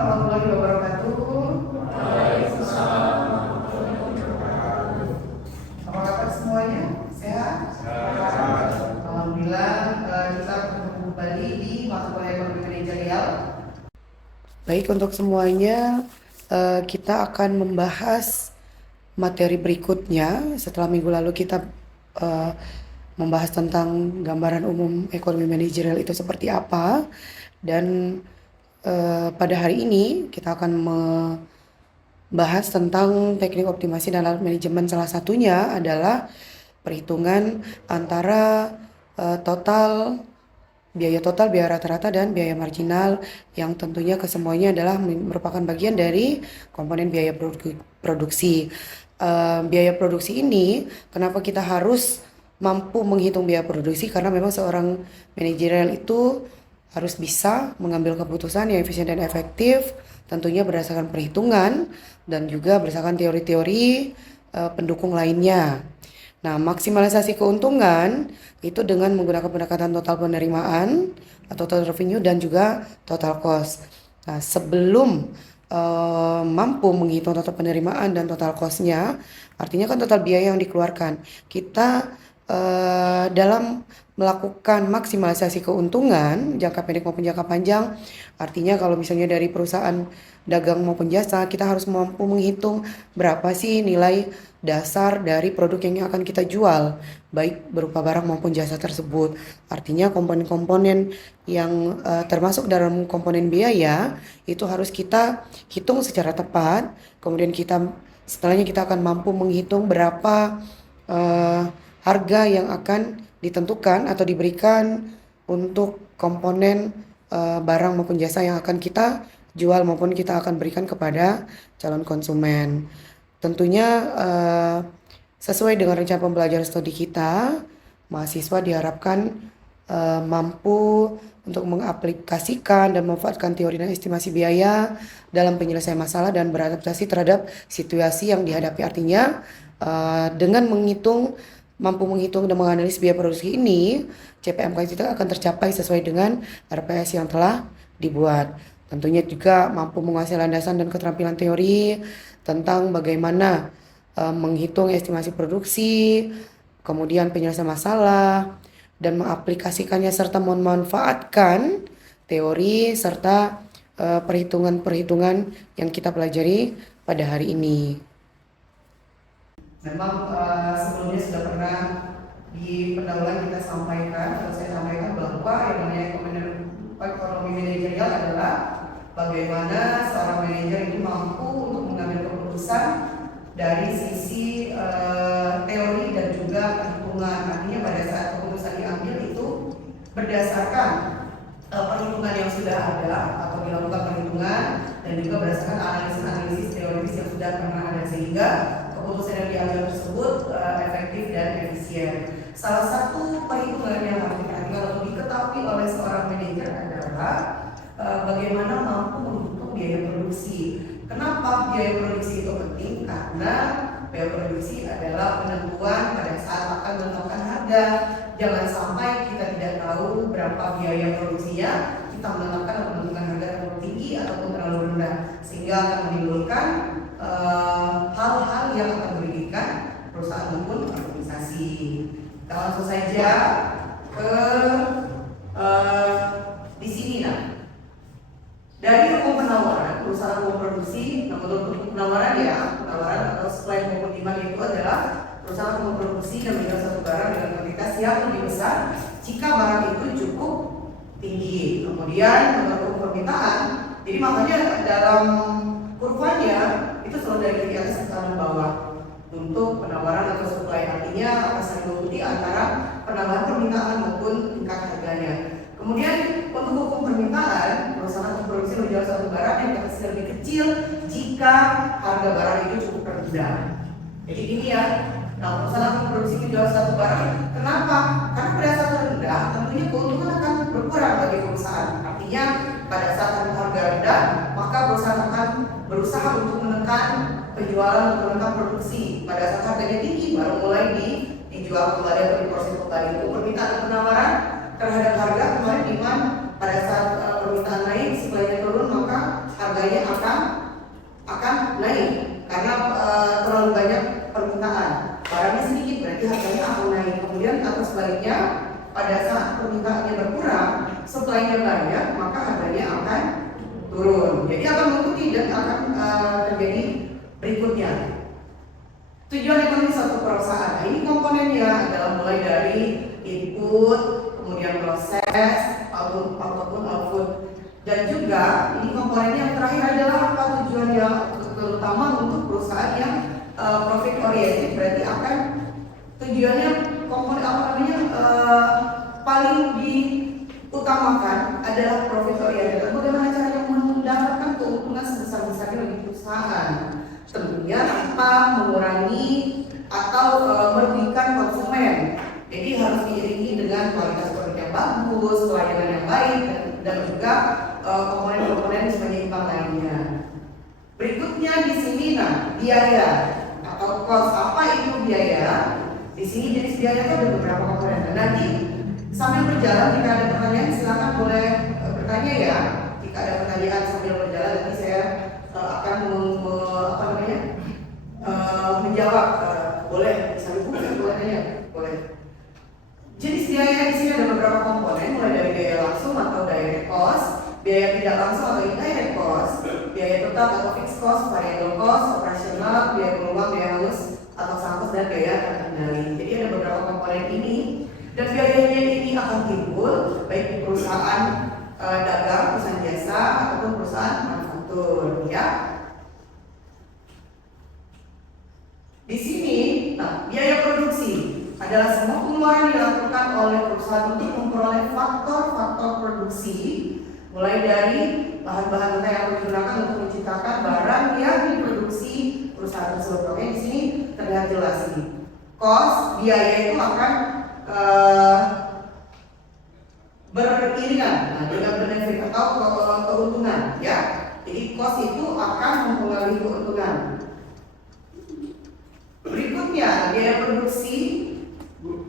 warahmatullahi wabarakatuh. Apa kabar semuanya? Sehat? Alhamdulillah, kita bertemu kembali di mata kuliah ekonomi manajerial. Baik, untuk semuanya, kita akan membahas materi berikutnya. Setelah minggu lalu kita membahas tentang gambaran umum ekonomi manajerial itu seperti apa, dan pada hari ini kita akan membahas tentang teknik optimasi dan alat manajemen. Salah satunya adalah perhitungan antara biaya total, biaya rata-rata, dan biaya marginal, yang tentunya kesemuanya adalah merupakan bagian dari komponen biaya produksi. Biaya produksi ini, kenapa kita harus mampu menghitung biaya produksi? Karena memang seorang manajerial itu harus bisa mengambil keputusan yang efisien dan efektif, tentunya berdasarkan perhitungan dan juga berdasarkan teori-teori pendukung lainnya. Nah, maksimalisasi keuntungan itu dengan menggunakan pendekatan total penerimaan atau total revenue dan juga total cost. Nah, sebelum mampu menghitung total penerimaan dan total cost-nya, artinya kan total biaya yang dikeluarkan, kita dalam melakukan maksimalisasi keuntungan jangka pendek maupun jangka panjang, artinya kalau misalnya dari perusahaan dagang maupun jasa, kita harus mampu menghitung berapa sih nilai dasar dari produk yang akan kita jual, baik berupa barang maupun jasa tersebut. Artinya komponen-komponen yang termasuk dalam komponen biaya itu harus kita hitung secara tepat. Kemudian setelahnya kita akan mampu menghitung berapa harga yang akan ditentukan atau diberikan untuk komponen barang maupun jasa yang akan kita jual maupun kita akan berikan kepada calon konsumen. Tentunya sesuai dengan rencana pembelajaran studi kita, mahasiswa diharapkan mampu untuk mengaplikasikan dan memanfaatkan teori dan estimasi biaya dalam penyelesaian masalah dan beradaptasi terhadap situasi yang dihadapi. Artinya dengan mampu menghitung dan menganalisis biaya produksi ini, CPMK kita akan tercapai sesuai dengan RPS yang telah dibuat. Tentunya juga mampu menguasai landasan dan keterampilan teori tentang bagaimana menghitung estimasi produksi, kemudian penyelesaian masalah, dan mengaplikasikannya serta memanfaatkan teori serta perhitungan-perhitungan yang kita pelajari pada hari ini. Memang sebelumnya sudah pernah di pendahuluan kita sampaikan, atau saya sampaikan bahwa yang namanya ekonomi manajerial adalah bagaimana seorang manajer ini mampu untuk mengambil keputusan dari sisi teori dan juga perhitungan. Artinya pada saat keputusan diambil itu berdasarkan perhitungan yang sudah ada atau dilakukan perhitungan dan juga berdasarkan analisis teoris yang sudah pernah ada, sehingga keputusan yang diambil tersebut efektif dan efisien. Salah satu perhitungan yang harus diperhatikan atau diketahui oleh seorang manajer adalah bagaimana mampu menghitung biaya produksi. Kenapa biaya produksi itu penting? Karena biaya produksi adalah penentuan pada saat akan menentukan harga. Jangan sampai kita tidak tahu berapa biaya produksinya, kita menentukan harga terlalu tinggi ataupun terlalu rendah, sehingga akan menimbulkan hal-hal yang akan merugikan perusahaan maupun organisasi. Kita langsung saja ke di sini. Dari umum penawaran, perusahaan umum produksi, untuk penawaran atau supply maupun demand itu adalah perusahaan umum produksi yang menjual satu barang dengan kuantitas yang lebih besar jika barang itu cukup tinggi. Kemudian menurut permintaan, jadi makanya dalam kurvanya itu selalu dari kiri atas ke kanan bawah untuk penawaran atau supply, artinya akan saling mengikuti antara penambahan permintaan maupun tingkat harganya. Kemudian untuk hukum permintaan, perusahaan produksi menjual suatu barang yang kapasitasnya lebih kecil jika harga barang itu cukup rendah. Jadi ini ya, perusahaan produksi menjual suatu barang, kenapa? Karena pada saat rendah tentunya keuntungan akan berkurang bagi perusahaan. Artinya pada saat harga rendah, maka perusahaan akan berusaha untuk menekan penjualan, untuk menekan produksi. Pada saat harganya tinggi, baru mulai dijual kembali atau diproses kembali. Itu permintaan dan penawaran terhadap harga, kemarin demand pada saat permintaan naik, supply-nya turun, maka harga harganya akan naik karena terlalu banyak permintaan. Barangnya sedikit berarti harganya akan naik. Kemudian atau sebaliknya, pada saat permintaannya berkurang, supply-nya banyak, maka harganya akan turun. Jadi akan mengikuti dan akan terjadi berikutnya. Tujuan ekonomi suatu perusahaan. Nah, ini komponennya adalah mulai dari input, kemudian proses, ataupun output. Dan juga ini komponennya yang terakhir adalah apa tujuannya, terutama untuk perusahaan yang profit oriented, berarti akan tujuannya komponen paling diutamakan adalah profit oriented. Bagaimana caranya mendapatkan keuntungan sebesar-besarnya bagi perusahaan? Tentunya tanpa mengurangi atau merugikan konsumen. Jadi harus diiringi dengan kualitas produk yang bagus, pelayanan yang baik, dan juga komponen-komponen penyeimbang lainnya. Berikutnya di sini, biaya atau cost. Apa itu biaya? Di sini jenis biaya itu ada beberapa komponen. Nanti sambil berjalan, jika ada pertanyaan silakan boleh bertanya ya. Jika ada pertanyaan sambil berjalan, nanti saya akan menjawab. Boleh sambil buka, boleh tanya, boleh. Jenis biaya di sini ada beberapa komponen, mulai dari biaya langsung atau direct cost, biaya tidak langsung atau indirect cost, biaya tetap atau fixed cost, variable cost, operasional, biaya peluang, biaya halus atau sangkut, dan biaya terkendali. Jadi ada beberapa komponen ini, dan biayanya ini akan timbul baik di perusahaan dagang, perusahaan jasa, ataupun perusahaan manufaktur, ya. Di sini, biaya produksi adalah semua pengeluaran dilakukan oleh perusahaan untuk memperoleh faktor-faktor produksi, mulai dari bahan-bahan mentah yang digunakan untuk menciptakan barang yang diproduksi perusahaan tersebut. Oke, di sini terlihat jelas nih. Cost, biaya itu akan beriringan dengan benefit atau keuntungan, ya. Jadi cost itu akan mempengaruhi keuntungan. Berikutnya biaya produksi.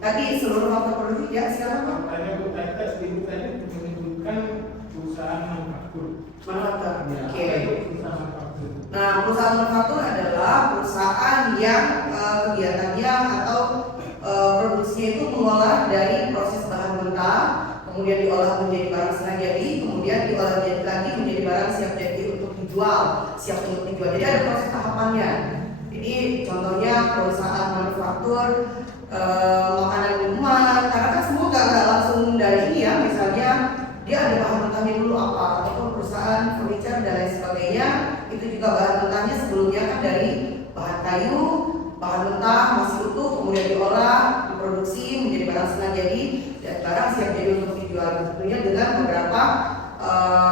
Tadi seluruh faktor produksi, ya silakan Pak. Tadi menyebutkan perusahaan manufaktur. Oke. Nah, perusahaan manufaktur adalah perusahaan yang kegiatannya atau produksinya itu mengolah dari proses bahan mentah, kemudian diolah menjadi barang setengah jadi, kemudian diolah lagi menjadi barang siap jadi untuk dijual, siap untuk dijual. Jadi ada proses tahapannya. Jadi contohnya perusahaan manufaktur makanan minuman, karena kan semua nggak langsung dari ini ya. Misalnya dia ada bahan mentahnya dulu apa, ataupun perusahaan furniture dan lain sebagainya, itu juga bahan mentahnya sebelumnya kan dari bahan kayu, bahan mentah masih utuh, kemudian diolah, diproduksi menjadi barang setengah jadi dan barang siap jadi untuk dijual. Tentunya dengan beberapa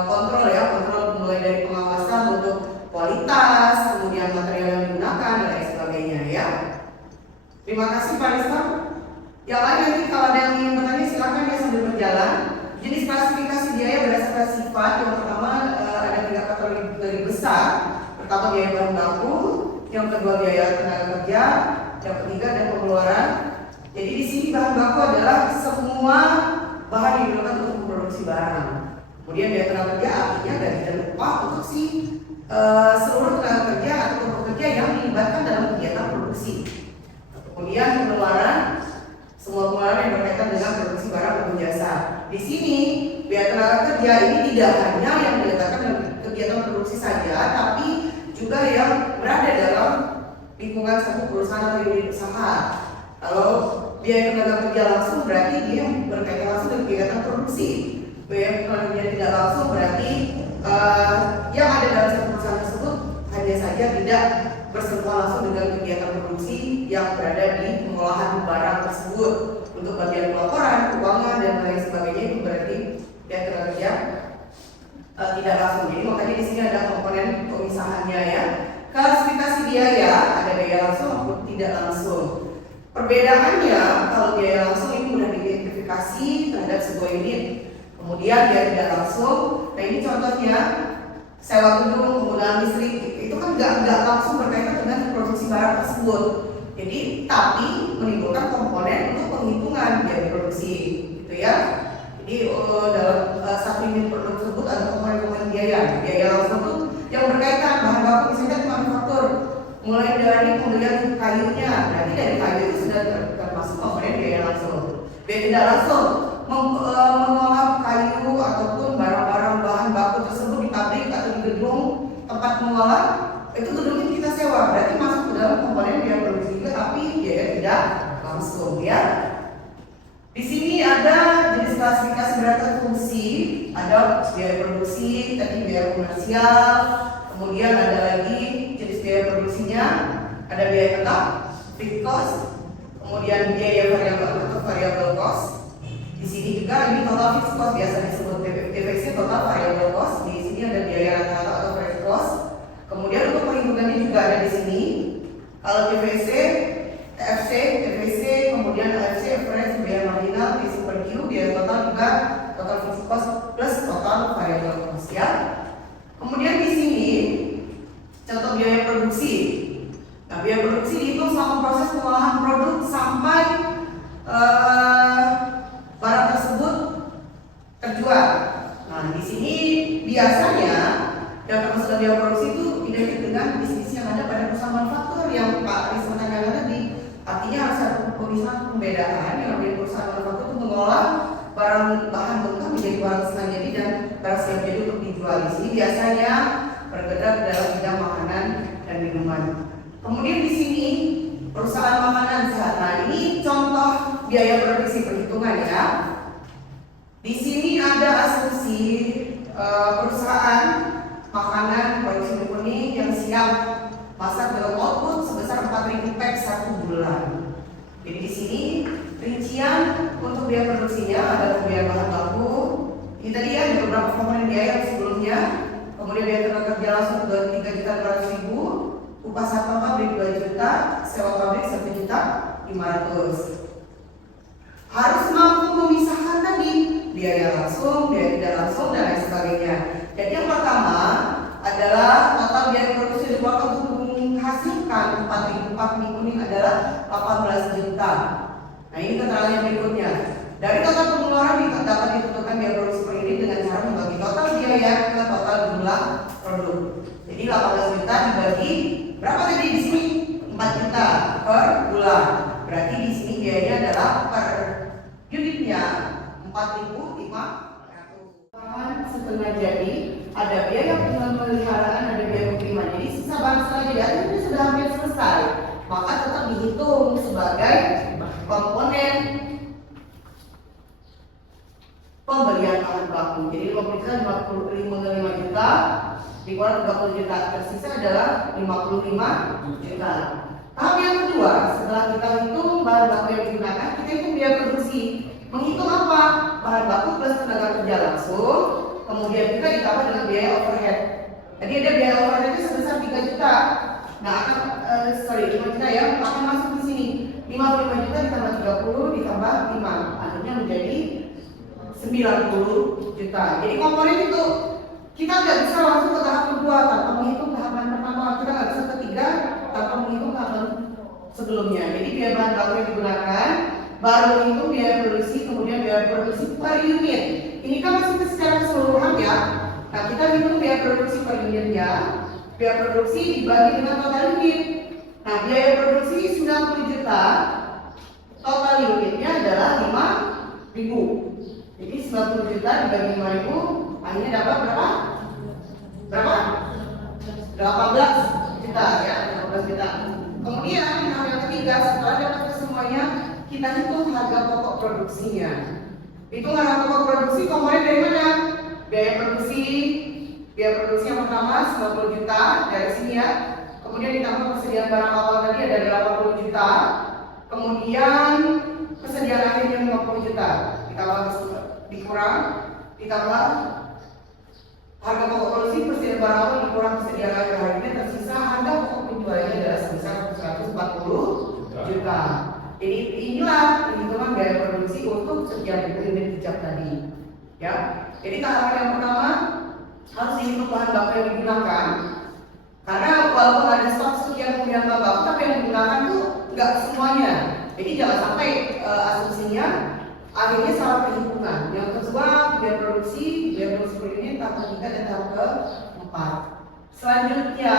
kontrol ya, kontrol mulai dari pengawasan untuk kualitas, kemudian material yang digunakan dan lain sebagainya, ya. Terima kasih Pak Rizal. Yang lain nanti kalau ada yang ingin bertanya silakan ya sambil berjalan. Jenis klasifikasi biaya berdasarkan sifat. Yang pertama ada 3 kategori besar. Pertama biaya bahan baku, yang kedua biaya tenaga kerja, yang ketiga ada pengeluaran. Jadi di sini bahan baku adalah semua bahan yang digunakan untuk memproduksi barang. Kemudian biaya tenaga kerja artinya gaji dan upah untuk seluruh tenaga kerja atau pekerja yang dilibatkan dalam kegiatan produksi. Kemudian pengeluaran, semua pengeluaran yang berkaitan dengan produksi barang maupun jasa. Di sini biaya tenaga kerja ini tidak hanya yang diletakkan dalam kegiatan produksi saja, tapi juga yang berada dalam lingkungan satu perusahaan atau unit usaha. Kalau biaya tenaga kerja langsung berarti dia berkaitan langsung dengan kegiatan produksi. Biaya tenaga kerja tidak langsung berarti yang ada dalam satu perusahaan tersebut hanya saja tidak bersentuhan langsung dengan kegiatan produksi yang berada di pengolahan barang tersebut. Untuk bagian pelaporan, keuangan dan lain sebagainya itu berarti biaya tenaga kerja tidak langsung. Jadi makanya di sini ada komponen pemisahannya ya. Klasifikasi biaya ada biaya langsung maupun tidak langsung. Perbedaannya kalau biaya langsung ini mudah diidentifikasi terhadap sebuah unit. Kemudian biaya tidak langsung, nah ini contohnya sewa gedung, penggunaan listrik, itu kan nggak langsung berkaitan dengan produksi barang tersebut. Jadi tapi menimbulkan komponen untuk penghitungan biaya produksi, gitu ya. Jadi dalam satu unit produk tersebut ada komponen-komponen biaya. Biaya langsung itu yang berkaitan bahan baku misalnya manufaktur, mulai dari pembelian kayunya, berarti dari kayu itu sudah termasuk komponen biaya langsung. Biaya tidak langsung mengolah kayu ataupun barang-barang bahan baku tersebut di pabrik atau di gedung tempat mengolah, itu gedung itu kita sewa, berarti masuk ke dalam komponen biaya produksi juga, tapi biaya tidak langsung ya. Di sini ada jenis klasifikasi berdasarkan fungsi, ada biaya produksi, tadi biaya komersial, kemudian ada lagi jenis biaya produksinya, ada biaya tetap, fixed cost, kemudian biaya variabel atau variable cost. Di sini juga ini total fixed cost, biasa disebut TFC total variable cost. Di sini ada biaya rata-rata atau fresh cost. Kemudian untuk perhitungannya juga ada di sini. Kalau TFC, TFC, TFC, kemudian AFC, average, biaya marginal, TC per Q, biaya total juga total fixed cost plus total variable cost ya. Kemudian di sini contoh biaya produksi. Nah, biaya produksi dihitung selama proses pengolahan produk sampai barang tersebut terjual. Nah, di sini biasanya yang termasuk dalam biaya produksi itu identik dengan bisnis yang ada pada perusahaan manufaktur yang Pak Risma tanyakan tadi. Artinya harus ada pemisahan pembedaan yang dari perusahaan manufaktur itu mengolah barang bahan mentah menjadi barang setengah jadi dan barang siap jadi untuk dijual. Di sini biasanya bergerak dalam bidang makanan dan minuman. Kemudian di sini perusahaan makanan sehat. Nah, ini contoh biaya produksi perhitungan ya. Di sini ada asumsi perusahaan makanan produksi murni yang siap masak dalam output sebesar 4.000 pack satu bulan. Jadi di sini rincian untuk biaya produksinya ada biaya bahan baku. Ini tadi ya beberapa komponen biaya sebelumnya. Kemudian biaya tenaga kerja langsung 3.200.000, upah satpam pabrik 2 juta, sewa pabrik 1.500.000. Harus mampu memisahkan tadi biaya langsung, biaya tidak langsung dan lain sebagainya. Jadi yang pertama adalah total biaya produksi dibuat untuk menghasilkan 4.000 pak mie kuning adalah 18 juta. Nah, ini keterangan yang berikutnya. Dari total pengeluaran dapat ditentukan biaya produksi per unit dengan cara membagi total biaya ke total jumlah produk. Jadi 18 juta dibagi berapa tadi di sini? 4 juta per bulan. Berarti di sini biayanya adalah per unitnya 4.500. Bahan setengah jadi, ada biaya pemeliharaan, ada biaya pengiriman. Jadi sisa bahan setengah jadi itu sudah hampir selesai, maka tetap dihitung sebagai komponen pembelian bahan baku. Jadi 50 juta, 55 juta dikurang 30 juta, tersisa adalah 55 juta. Tahap yang kedua, setelah kita hitung bahan baku yang digunakan, kita hitung biaya produksi. Menghitung apa? Bahan baku plus tenaga kerja langsung, kemudian kita ditambah dengan biaya overhead. Jadi ada biaya overhead itu sebesar 3 juta. Nah, akan 5 juta ya, akan masuk di sini. 55 juta ditambah 30 ditambah 5, akhirnya menjadi 90 juta. Jadi komponen itu kita nggak bisa langsung ke tahap kedua tanpa menghitung tahapan pertama, kita nggak bisa ketiga tanpa menghitung tahapan sebelumnya. Jadi biaya bahan baku yang digunakan, baru itu biaya produksi, kemudian biaya produksi per unit. Ini kan masih secara keseluruhan ya. Nah, kita hitung biaya produksi per unitnya, biaya produksi dibagi dengan total unit. Nah, biaya produksi 90 juta, total unitnya adalah 5.000. Jadi 90 juta dibagi 5.000, akhirnya dapat berapa? Berapa? 18 juta ya, 18 juta. Kemudian yang ketiga, setelah dapat semuanya, kita hitung harga pokok produksinya. Hitung harga pokok produksi komponen dari mana? Biaya produksi yang pertama 90 juta dari sini ya. Kemudian ditambah persediaan barang awal tadi ada 80 juta. Kemudian persediaan akhirnya 50 juta. Dikurang, ditambah harga pokok produksi, persediaan barang awal dikurang persediaan akhir harganya, tersisa harga pokok penjualannya adalah sebesar 140 juta. Jadi inilah perhitungan biaya produksi untuk sekian unit hijab tadi. Ya. Jadi tahapan yang pertama harus dihitung bahan baku yang digunakan. Karena walaupun ada stok sekian kemudian bahan baku, tapi yang digunakan tuh nggak semuanya. Jadi jangan sampai asumsinya akhirnya salah perhitungan. Yang kedua biaya produksi per unit, tahap ketiga dan tahap keempat. Selanjutnya,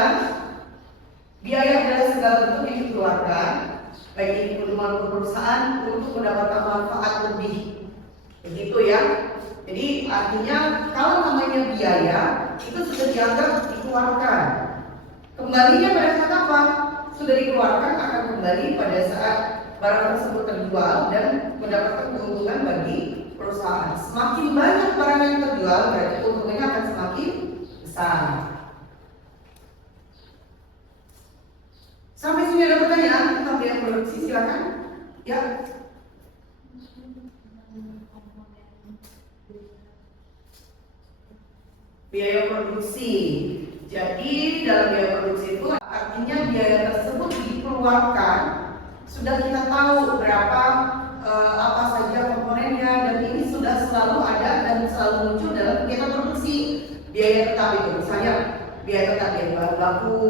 biaya adalah segala bentuk yang dikeluarkan baik individu maupun perusahaan untuk mendapatkan manfaat lebih. Begitu ya. Jadi artinya kalau namanya biaya itu sudah dianggap dikeluarkan. Kembalinya pada saat apa? Sudah dikeluarkan akan kembali pada saat barang tersebut terjual dan mendapatkan keuntungan bagi perusahaan. Semakin banyak barang yang terjual, berarti keuntungannya akan semakin besar. Sampai sini ada pertanyaan tentang biaya produksi, silakan. Ya. Biaya produksi. Jadi dalam biaya produksi itu artinya biaya tersebut dikeluarkan sudah kita tahu berapa apa saja komponennya, dan ini sudah selalu ada dan selalu muncul dalam kegiatan produksi. Biaya tetap itu misalnya biaya tetap dari bahan baku.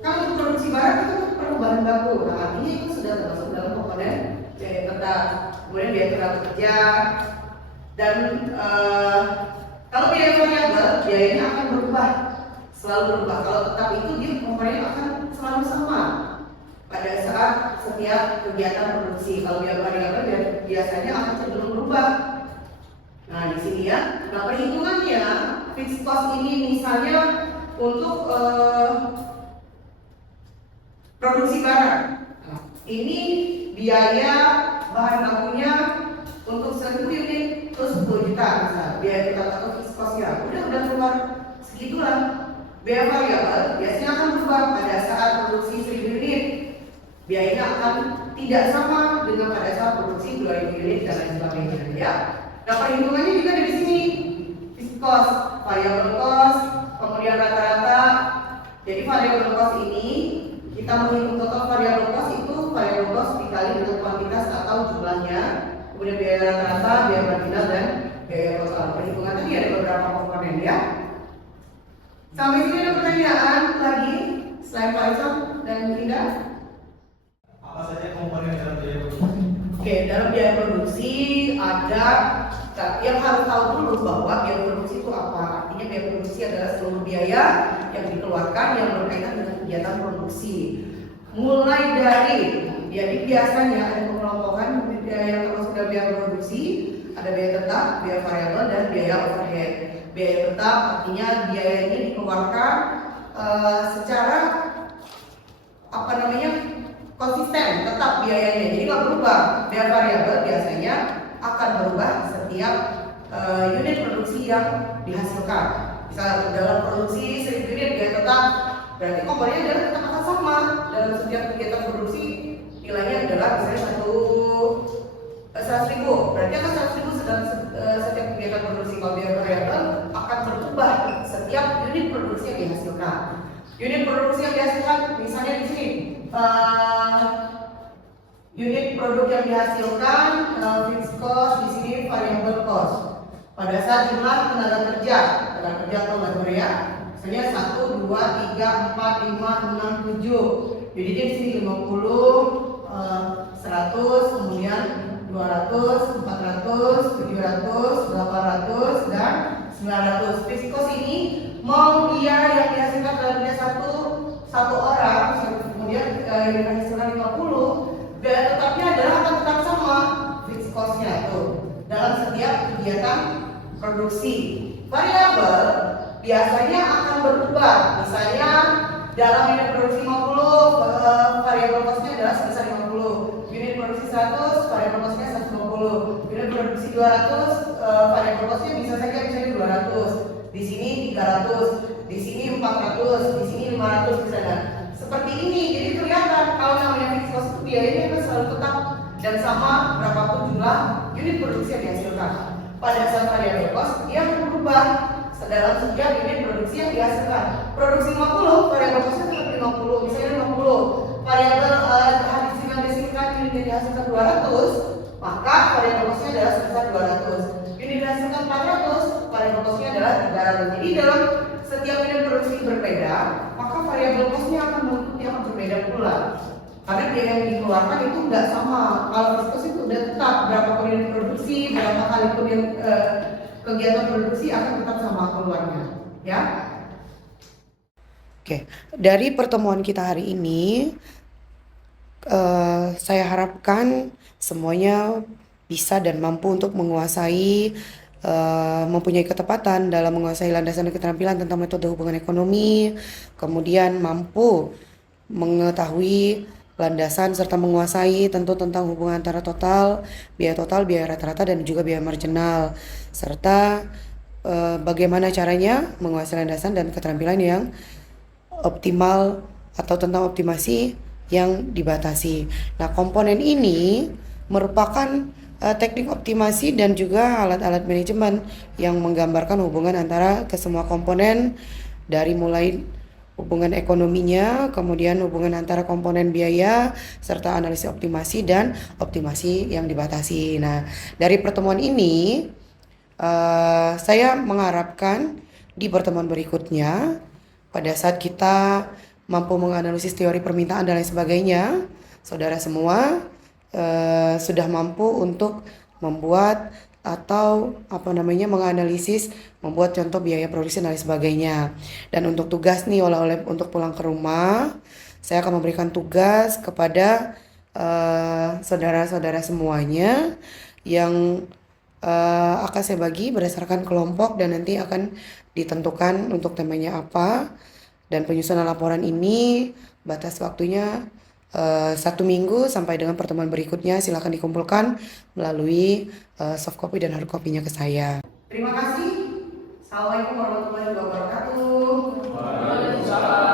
Kalau untuk produksi barang itu perlu bahan baku, nah artinya itu sudah termasuk dalam komponen biaya tetap. Kemudian biaya tenaga kerja dan kalau biaya variabel, biayanya akan berubah, selalu berubah. Kalau tetap itu dia komponen akan selalu sama pada saat setiap kegiatan produksi. Kalau biaya variabel biasanya akan cenderung berubah. Nah di sini ya, nah perhitungannya fixed cost ini misalnya untuk produksi barang. Nah, ini biaya bahan bakunya untuk 1000 unit terus 10 juta misalnya. Biaya kita atau fixed cost-nya udah keluar segitulah. Biaya variabel biasanya akan berubah pada saat produksi 1000 unit. Biayanya akan tidak sama dengan pada saat produksi 2000 unit dan lain sebagainya ya. Nah perhitungannya juga dari sini, fixed cost, variable cost, kemudian rata-rata. Jadi variable cost ini kita menghitung total variable cost itu variable cost dikali dengan kuantitas atau jumlahnya, kemudian biaya rata-rata, biaya marginal dan biaya total. Perhitungan tadi ada beberapa komponen ya. Sampai sini ada pertanyaan lagi selain Pak Isam dan Indah? Apa saja komponen dalam biaya produksi? Oke, dalam biaya produksi ada yang harus tahu dulu bahwa biaya produksi itu apa. Artinya biaya produksi adalah seluruh biaya yang dikeluarkan yang berkaitan dengan kegiatan produksi. Mulai dari, jadi biasanya ada pengelompokan biaya yang termasuk dalam biaya produksi, ada biaya tetap, biaya variabel dan biaya overhead. Biaya tetap artinya biaya ini dikeluarkan secara apa namanya konsisten, tetap biayanya, jadi nggak berubah. Biaya variabel biasanya akan berubah setiap unit produksi yang dihasilkan. Misalnya dalam produksi 1000 unit biaya tetap, berarti komponennya adalah tetap akan sama. Dalam setiap kegiatan produksi nilainya adalah misalnya 100.000, berarti akan 100.000 dalam setiap kegiatan produksi. Kalau biaya variabel akan berubah setiap unit produksi yang dihasilkan. Unit produksi yang dihasilkan misalnya di sini unit produk yang dihasilkan fixed cost, di sini variable cost. Pada saat jumlah tenaga kerja atau labor ya, misalnya 1, 2, 3, 4, 5, 6, 7. Jadi di sini 50, 100, kemudian 200, 400, 700, 800 dan 900. Fixed cost ini mau dia yang dihasilkan dalamnya satu orang, kemudian yang dihasilkan 50, biaya tetapnya adalah akan tetap sama fixed cost-nya itu dalam setiap kegiatan produksi. Variabel biasanya akan berubah. Misalnya dalam unit produksi 50, variabel cost-nya adalah sebesar 50. Unit produksi 100, variabel cost-nya 150. Unit produksi 200, variabel cost-nya bisa saja misalnya 200. Di sini 300, di sini 400, di sini 500 misalnya. Seperti ini, jadi kelihatan kalau namanya fixed cost itu biayanya kan selalu tetap dan sama berapapun jumlah unit produksi yang dihasilkan. Pada saat variable cost dia berubah dalam setiap unit produksi yang dihasilkan. Produksi 50, variable cost-nya tetap 50, misalnya 50. Variabel dihasilkan unit yang dihasilkan 200, maka variable cost-nya adalah sebesar 200. Unit dihasilkan 400, variable cost-nya adalah 300. Jadi dalam setiap unit produksi berbeda, maka variabel cost-nya akan berbeda pula. Karena biaya yang dikeluarkan itu nggak sama. Kalau fixed cost itu udah tetap berapa unit produksi, berapa kali pun yang kegiatan produksi akan tetap sama keluarnya, ya. Oke, dari pertemuan kita hari ini, saya harapkan semuanya bisa dan mampu untuk menguasai, mempunyai ketepatan dalam menguasai landasan dan keterampilan tentang metode hubungan ekonomi, kemudian mampu mengetahui landasan serta menguasai tentu tentang hubungan antara total, biaya rata-rata dan juga biaya marginal, serta bagaimana caranya menguasai landasan dan keterampilan yang optimal atau tentang optimasi yang dibatasi. Nah, komponen ini merupakan teknik optimasi dan juga alat-alat manajemen yang menggambarkan hubungan antara kesemua komponen dari mulai hubungan ekonominya, kemudian hubungan antara komponen biaya, serta analisis optimasi dan optimasi yang dibatasi. Nah, dari pertemuan ini saya mengharapkan di pertemuan berikutnya pada saat kita mampu menganalisis teori permintaan dan lain sebagainya, saudara semua sudah mampu untuk membuat atau menganalisis, membuat contoh biaya produksi dan lain sebagainya. Dan untuk tugas nih oleh untuk pulang ke rumah, saya akan memberikan tugas kepada saudara-saudara semuanya yang akan saya bagi berdasarkan kelompok dan nanti akan ditentukan untuk temanya apa. Dan penyusunan laporan ini batas waktunya 1 minggu sampai dengan pertemuan berikutnya. Silakan dikumpulkan melalui soft copy dan hard copy-nya ke saya. Terima kasih. Assalamualaikum warahmatullahi wabarakatuh. Waalaikumsalam.